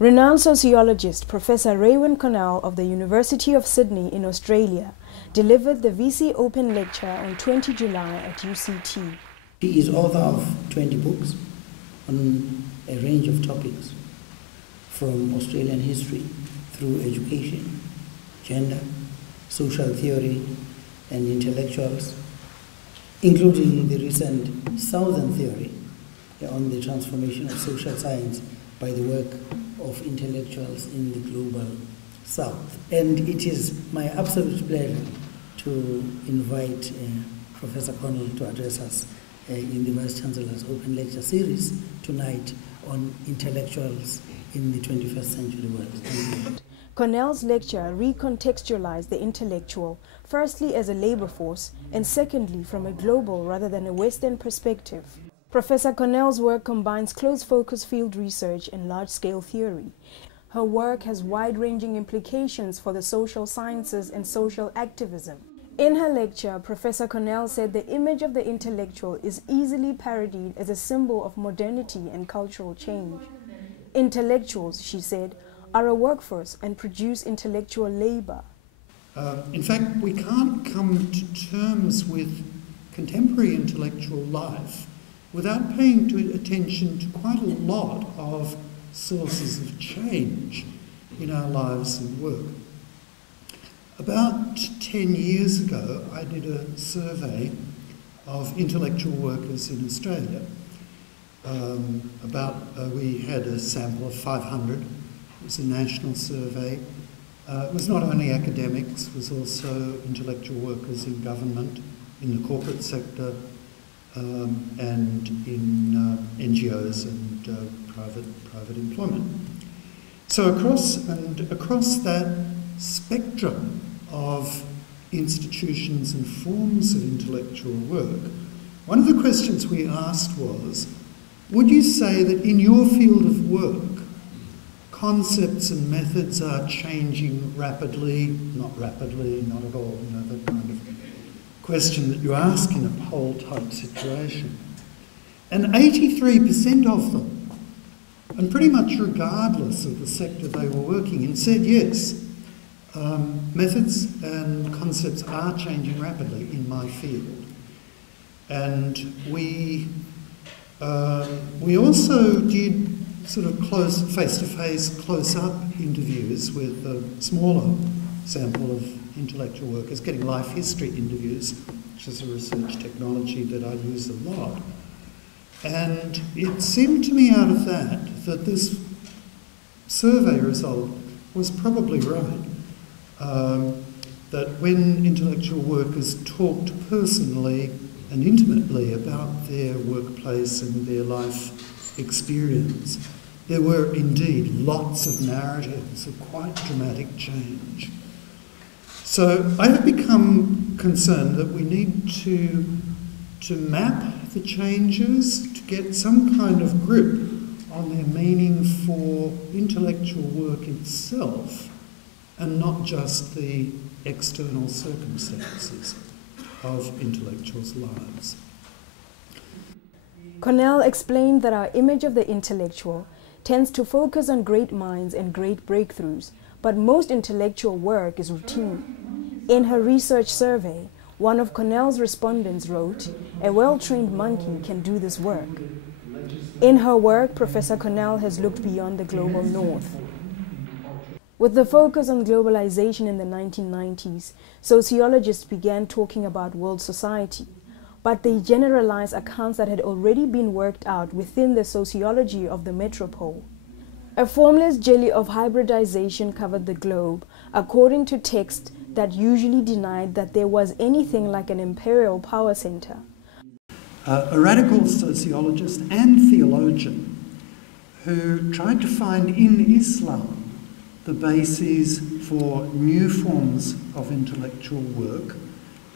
Renowned sociologist Professor Raewyn Connell of the University of Sydney in Australia delivered the VC Open Lecture on 20 July at UCT. He is author of 20 books on a range of topics, from Australian history through education, gender, social theory, and intellectuals, including the recent Southern theory on the transformation of social science by the work of intellectuals in the global South. And it is my absolute pleasure to invite Professor Connell to address us in the Vice-Chancellor's Open Lecture Series tonight on intellectuals in the 21st century world. Thank you. Connell's lecture recontextualized the intellectual, firstly as a labor force, and secondly from a global rather than a Western perspective. Professor Connell's work combines close focus field research and large-scale theory. Her work has wide-ranging implications for the social sciences and social activism. In her lecture, Professor Connell said the image of the intellectual is easily parodied as a symbol of modernity and cultural change. Intellectuals, she said, are a workforce and produce intellectual labor. In fact, we can't come to terms with contemporary intellectual life without paying attention to quite a lot of sources of change in our lives and work. About 10 years ago, I did a survey of intellectual workers in Australia. We had a sample of 500. It was a national survey. It was not only academics, it was also intellectual workers in government, in the corporate sector, and in NGOs and private employment. So across that spectrum of institutions and forms of intellectual work, one of the questions we asked was, would you say that in your field of work, concepts and methods are changing rapidly, not at all, that kind of question that you ask in a poll type situation. And 83% of them, and pretty much regardless of the sector they were working in, said yes, methods and concepts are changing rapidly in my field. And we also did sort of close, face-to-face, close-up interviews with a smaller sample of intellectual workers, getting life history interviews, which is a research technology that I use a lot. And it seemed to me out of that this survey result was probably right. That when intellectual workers talked personally and intimately about their workplace and their life experience, there were indeed lots of narratives of quite dramatic change. So I have become concerned that we need to map the changes, to get some kind of grip on their meaning for intellectual work itself, and not just the external circumstances of intellectuals' lives. Connell explained that our image of the intellectual tends to focus on great minds and great breakthroughs, but most intellectual work is routine. In her research survey, one of Connell's respondents wrote, "A well-trained monkey can do this work." In her work, Professor Connell has looked beyond the global north. With the focus on globalization in the 1990s, sociologists began talking about world society, but they generalized accounts that had already been worked out within the sociology of the metropole. A formless jelly of hybridization covered the globe, according to texts that usually denied that there was anything like an imperial power center. A radical sociologist and theologian who tried to find in Islam the bases for new forms of intellectual work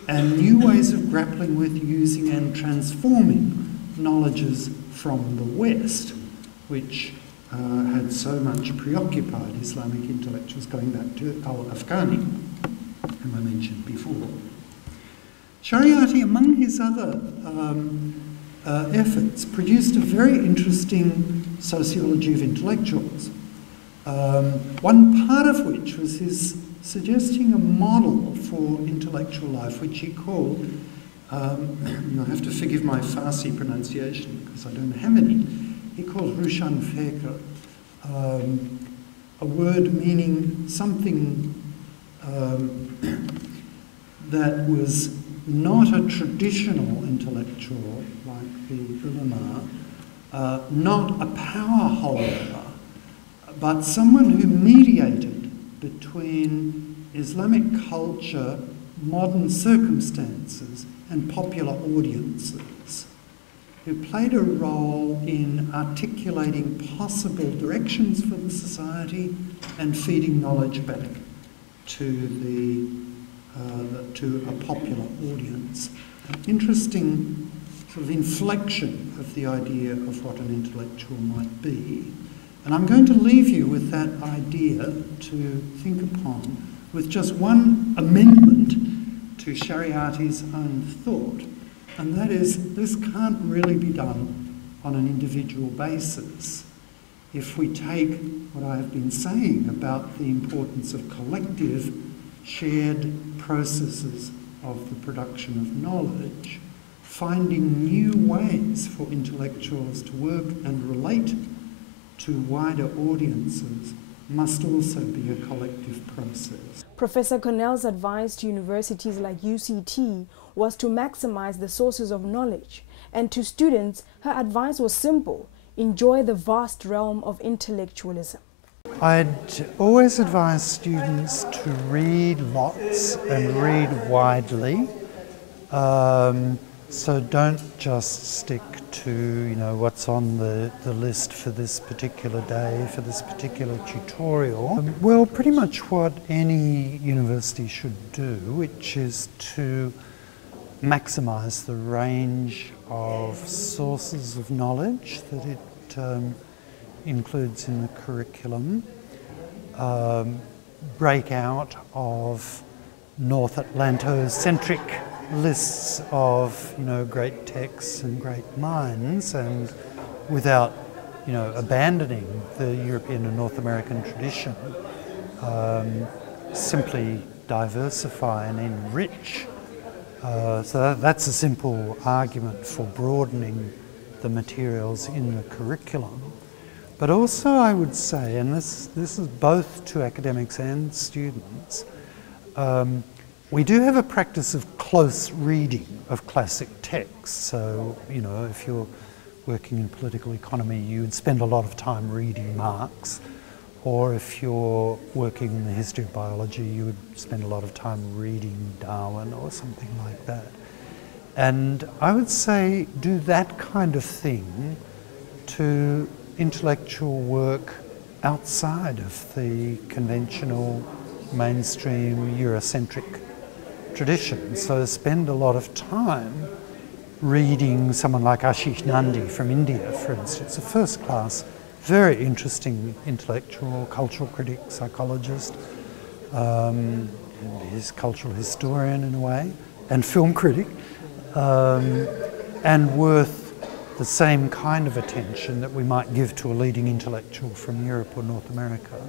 and new ways of grappling with, using and transforming knowledges from the West, which had so much preoccupied Islamic intellectuals, going back to al-Afghani, whom I mentioned before. Shariati, among his other efforts, produced a very interesting sociology of intellectuals, one part of which was his suggesting a model for intellectual life, which he called, and I have to forgive my Farsi pronunciation because I don't have any, he called Rushan Fekar, a word meaning something that was not a traditional intellectual like the ulama, not a power holder, but someone who mediated between Islamic culture, modern circumstances, and popular audiences, who played a role in articulating possible directions for the society and feeding knowledge back to to a popular audience. An interesting sort of inflection of the idea of what an intellectual might be. And I'm going to leave you with that idea to think upon with just one amendment to Shariati's own thought, and that is this can't really be done on an individual basis. If we take what I have been saying about the importance of collective, shared processes of the production of knowledge, finding new ways for intellectuals to work and relate to wider audiences must also be a collective process. Professor Connell's advice to universities like UCT was to maximize the sources of knowledge, and to students, her advice was simple: enjoy the vast realm of intellectualism. I'd always advise students to read lots and read widely. So don't just stick to what's on the list for this particular day, for this particular tutorial. Well, pretty much what any university should do, which is to maximise the range of sources of knowledge that it includes in the curriculum, break out of North Atlantocentric lists of great texts and great minds, and without abandoning the European and North American tradition, simply diversify and enrich. So that's a simple argument for broadening the materials in the curriculum. But also I would say, and this is both to academics and students, we do have a practice of close reading of classic texts. So, if you're working in political economy, you would spend a lot of time reading Marx, or if you're working in the history of biology, you would spend a lot of time reading Darwin or something like that. And I would say do that kind of thing to intellectual work outside of the conventional mainstream Eurocentric tradition. So spend a lot of time reading someone like Ashish Nandi from India, for instance, a first-class, very interesting intellectual, cultural critic, psychologist, and he's a cultural historian in a way, and film critic, and worth the same kind of attention that we might give to a leading intellectual from Europe or North America.